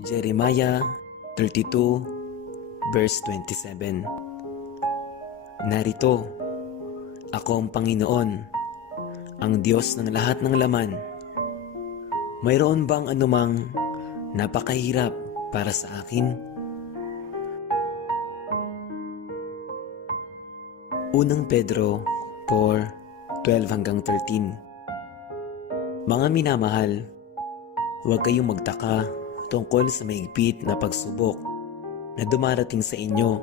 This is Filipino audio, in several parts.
Jeremiah 32 verse 27 Narito, ako ang Panginoon, ang Diyos ng lahat ng laman. Mayroon bang anumang napakahirap para sa akin? Unang Pedro 4:12 hanggang 13 Mga minamahal, huwag kayong magtaka tungkol sa mahigpit na pagsubok na dumarating sa inyo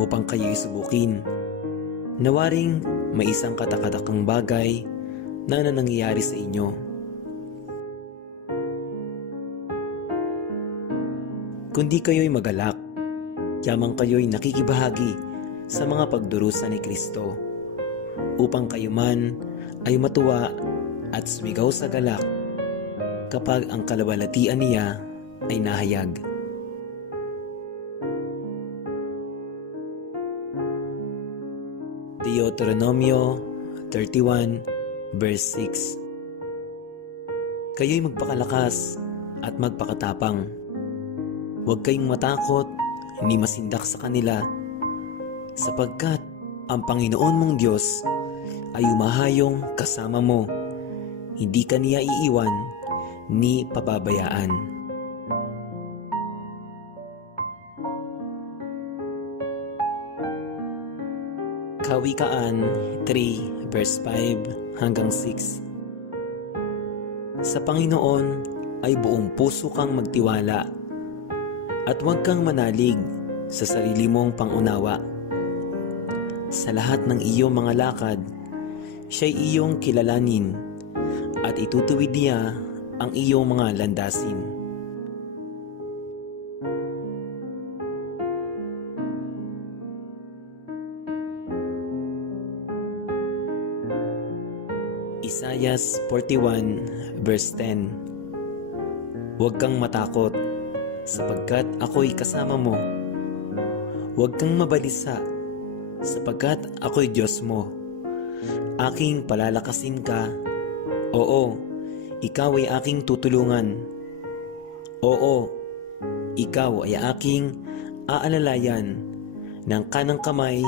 upang kayo'y subukin. Nawaring may isang katakatakang bagay na na nangyayari sa inyo. Kundi kayo'y magalak, yamang kayo'y nakikibahagi sa mga pagdurusa ni Kristo upang kayo man ay matuwa at sumigaw sa galak kapag ang kalawalatian niya ay nahayag. Deuteronomio 31 verse 6 Kayo'y magpakalakas at magpakatapang. Huwag kayong matakot, hindi masindak sa kanila, sapagkat ang Panginoon mong Diyos ay umahayong kasama mo. Hindi ka niya iiwan ni pababayaan. Kawikaan 3 verse 5 hanggang 6 Sa Panginoon ay buong puso kang magtiwala at huwag kang manalig sa sarili mong pangunawa. Sa lahat ng iyong mga lakad, siya'y iyong kilalanin at itutuwid niya ang iyong mga landasin. Isaias 41 verse 10 Huwag kang matakot, sapagkat ako'y kasama mo. Huwag kang mabalisa, sapagkat ako'y Diyos mo. Aking palalakasin ka. Oo, ikaw ay aking tutulungan. Oo, ikaw ay aking aalalayan ng kanang kamay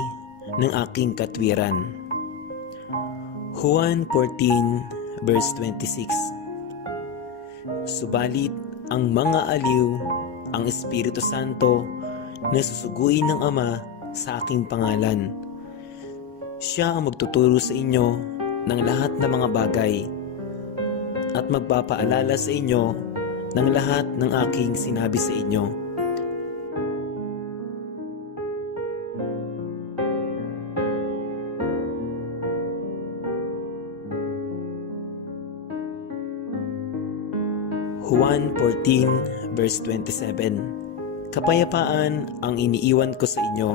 ng aking katwiran. Juan 14 verse 26 Subalit ang mga aliw, ang Espiritu Santo na susuguin ng Ama sa aking pangalan. Siya ang magtuturo sa inyo ng lahat ng mga bagay at magpapaalala sa inyo ng lahat ng aking sinabi sa inyo. Juan 14 verse 27 Kapayapaan ang iniiwan ko sa inyo.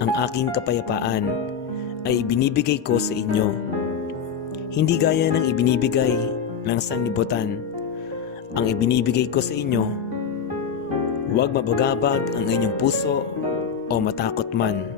Ang aking kapayapaan ay ibinibigay ko sa inyo. Hindi gaya ng ibinibigay ng sanlibutan. Ang ibinibigay ko sa inyo, huwag mabagabag ang inyong puso o matakot man.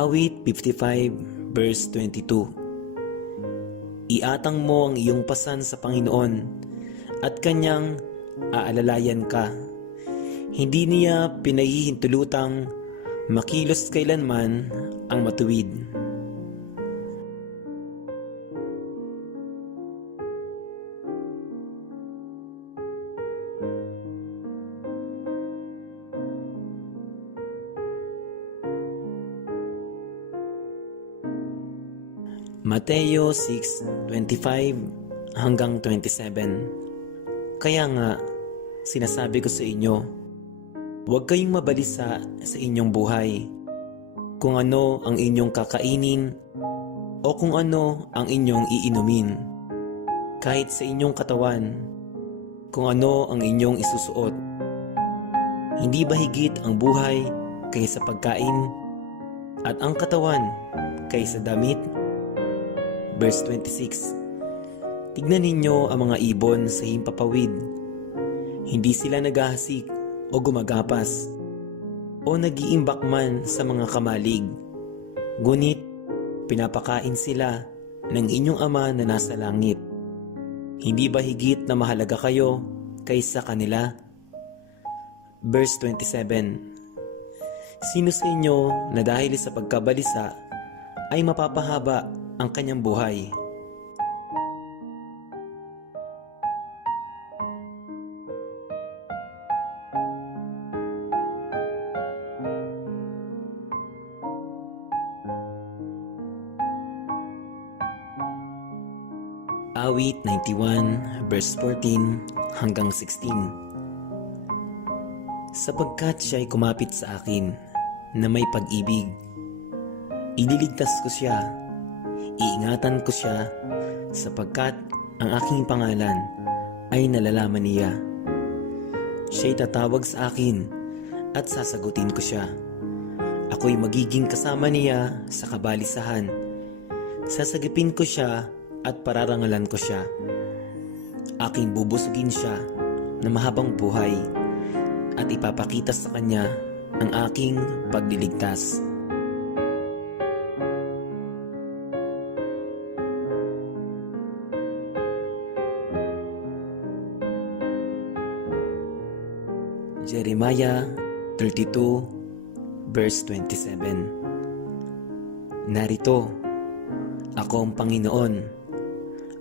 Awit 55 verse 22 Iatang mo ang iyong pasan sa Panginoon at kanyang aalalayan ka. Hindi niya pinahihintulutang makilos kailanman ang matuwid. Mateo 6:25 hanggang 27. Kaya nga, sinasabi ko sa inyo, huwag kayong mabalisa sa inyong buhay kung ano ang inyong kakainin o kung ano ang inyong iinumin. Kahit sa inyong katawan, kung ano ang inyong isusuot. Hindi ba higit ang buhay kaysa pagkain at ang katawan kaysa damit? Verse 26 Tignan ninyo ang mga ibon sa himpapawid. Hindi sila naghahasik o gumagapas o nagiimbak man sa mga kamalig. Ngunit pinapakain sila ng inyong ama na nasa langit. Hindi ba higit na mahalaga kayo kaysa kanila? Verse 27 Sino sa inyo na dahil sa pagkabalisa ay mapapahaba ang kanyang buhay? Awit 91 verse 14 hanggang 16 Sapagkat siya ay kumapit sa akin na may pag-ibig. Ililigtas ko siya, iingatan ko siya sapagkat ang aking pangalan ay nalalaman niya. Siya'y tatawag sa akin at sasagutin ko siya. Ako'y magiging kasama niya sa kabalisahan. Sasagipin ko siya at pararangalan ko siya. Aking bubusugin siya na mahabang buhay at ipapakita sa kanya ang aking pagliligtas. Jeremiah 32 verse 27 Narito, ako ang Panginoon,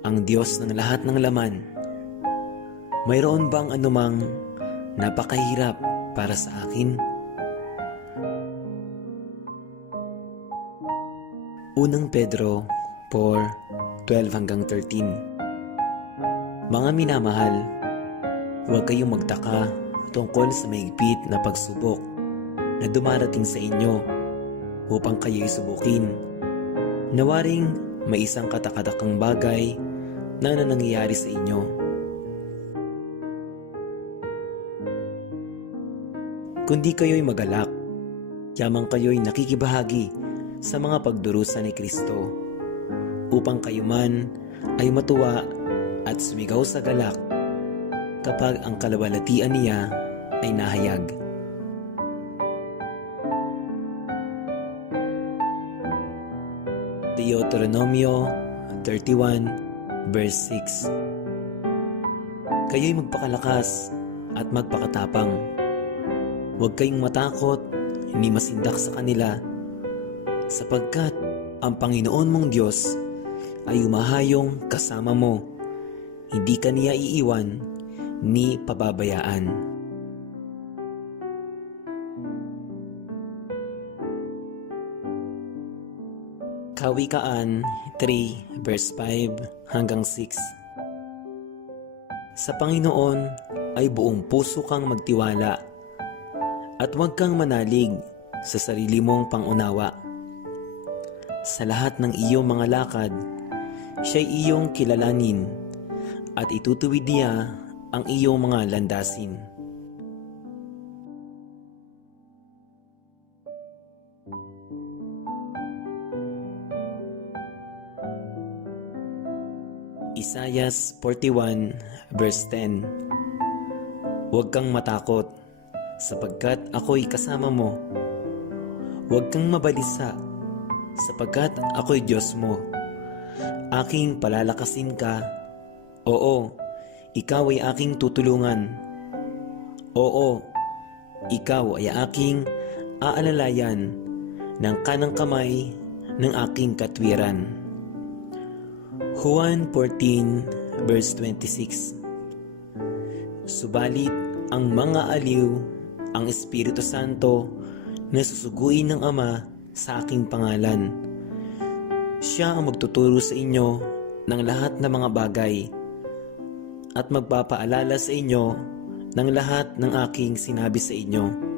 ang Diyos ng lahat ng laman. Mayroon bang anumang napakahirap para sa akin? Unang Pedro 4:12 hanggang 13 Mga minamahal, huwag kayong magtaka tungkol sa mahigpit na pagsubok na dumarating sa inyo upang kayo'y subukin. Nawaring may isang katakatakang bagay na nangyayari sa inyo. Kundi kayo'y magalak, yamang kayo'y nakikibahagi sa mga pagdurusa ni Kristo, upang kayo man ay matuwa at sumigaw sa galak kapag ang kalawalatian niya ay nahayag. Deuteronomio 31 verse 6 Kayo'y magpakalakas at magpakatapang. Huwag kayong matakot, hindi masindak sa kanila, sapagkat ang Panginoon mong Diyos ay umahayong kasama mo. Hindi ka niya iiwan ni pababayaan. Kawikaan 3 verse 5 hanggang 6 Sa Panginoon ay buong puso kang magtiwala at huwag kang manalig sa sarili mong pangunawa. Sa lahat ng iyong mga lakad, siya'y iyong kilalanin at itutuwid niya ang iyong mga landasin. Isayas 41 verse 10 Huwag kang matakot, sapagkat ako'y kasama mo. Huwag kang mabalisa, sapagkat ako'y Diyos mo. Aking palalakasin ka. Oo, ikaw ay aking tutulungan. Oo, ikaw ay aking aalalayan ng kanang kamay ng aking katwiran. Juan 14 verse 26 Subalit ang mga aliw, ang Espiritu Santo na susuguin ng Ama sa aking pangalan. Siya ang magtuturo sa inyo ng lahat ng mga bagay at magpapaalala sa inyo ng lahat ng aking sinabi sa inyo.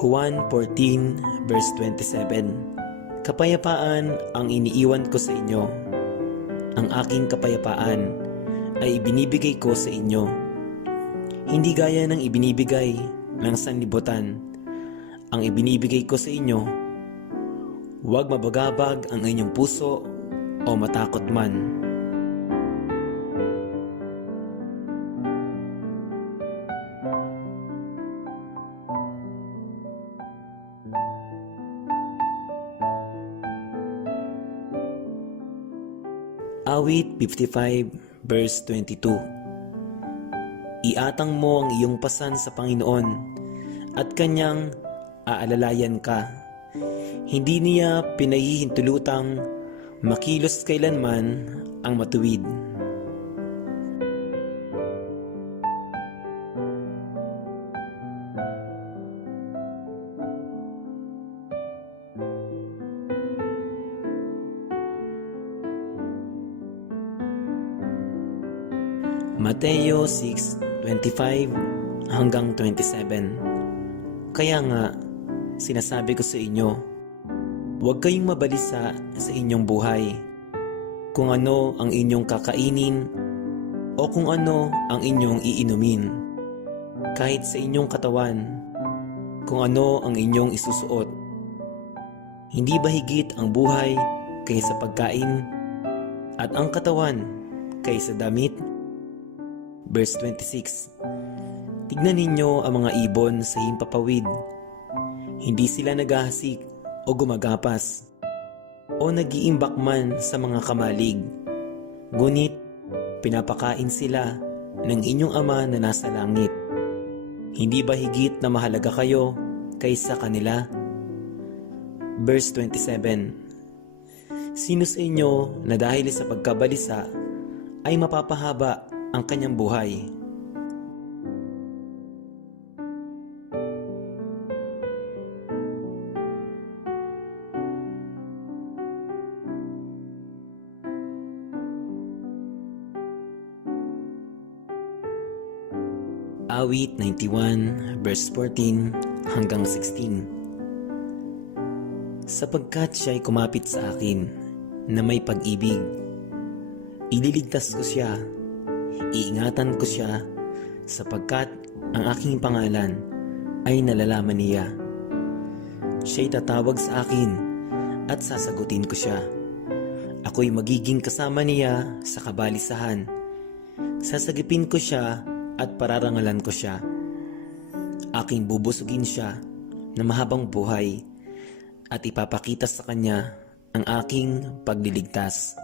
Juan 14 verse 27 Kapayapaan ang iniiwan ko sa inyo. Ang aking kapayapaan ay ibinibigay ko sa inyo. Hindi gaya ng ibinibigay ng sanlibutan. Ang ibinibigay ko sa inyo Huwag mabagabag ang inyong puso o matakot man. Awit 55 verse 22 Iatang mo ang iyong pasan sa Panginoon at kanyang aalalayan ka. Hindi niya pinahihintulutang makilos kailanman ang matuwid. Mateo 6:25 hanggang 27. Kaya nga, sinasabi ko sa inyo, huwag kayong mabalisa sa inyong buhay. Kung ano ang inyong kakainin o kung ano ang inyong iinumin. Kahit sa inyong katawan, kung ano ang inyong isusuot. Hindi ba higit ang buhay kaysa pagkain at ang katawan kaysa damit? Verse 26 Tignan ninyo ang mga ibon sa himpapawid. Hindi sila naghahasik o gumagapas o nagiimbak man sa mga kamalig. Ngunit pinapakain sila ng inyong ama na nasa langit. Hindi ba higit na mahalaga kayo kaysa kanila? Verse 27 Sino sa inyo na dahil sa pagkabalisa ay mapapahaba ang kanyang buhay. Awit 91 verse 14 hanggang 16 Sapagkat siya'y kumapit sa akin na may pag-ibig, ililigtas ko siya Iingatan ko siya sapagkat ang aking pangalan ay nalalaman niya. Siya'y tatawag sa akin at sasagutin ko siya. Ako'y magiging kasama niya sa kabalisahan. Sasagipin ko siya at pararangalan ko siya. Aking bubusugin siya na mahabang buhay at ipapakita sa kanya ang aking pagliligtas.